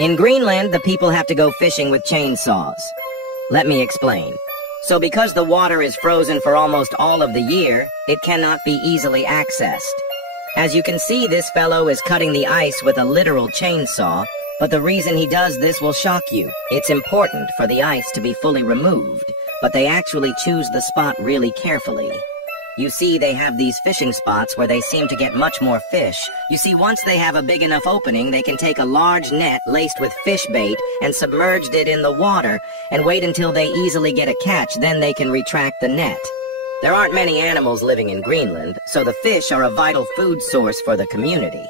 In Greenland, the people have to go fishing with chainsaws. Let me explain. So because the water is frozen for almost all of the year, it cannot be easily accessed. As you can see, this fellow is cutting the ice with a literal chainsaw, but the reason he does this will shock you. It's important for the ice to be fully removed, but they actually choose the spot really carefully. You see, they have these fishing spots where they seem to get much more fish. You see, once they have a big enough opening, they can take a large net laced with fish bait and submerged it in the water and wait until they easily get a catch, then they can retract the net. There aren't many animals living in Greenland, so the fish are a vital food source for the community.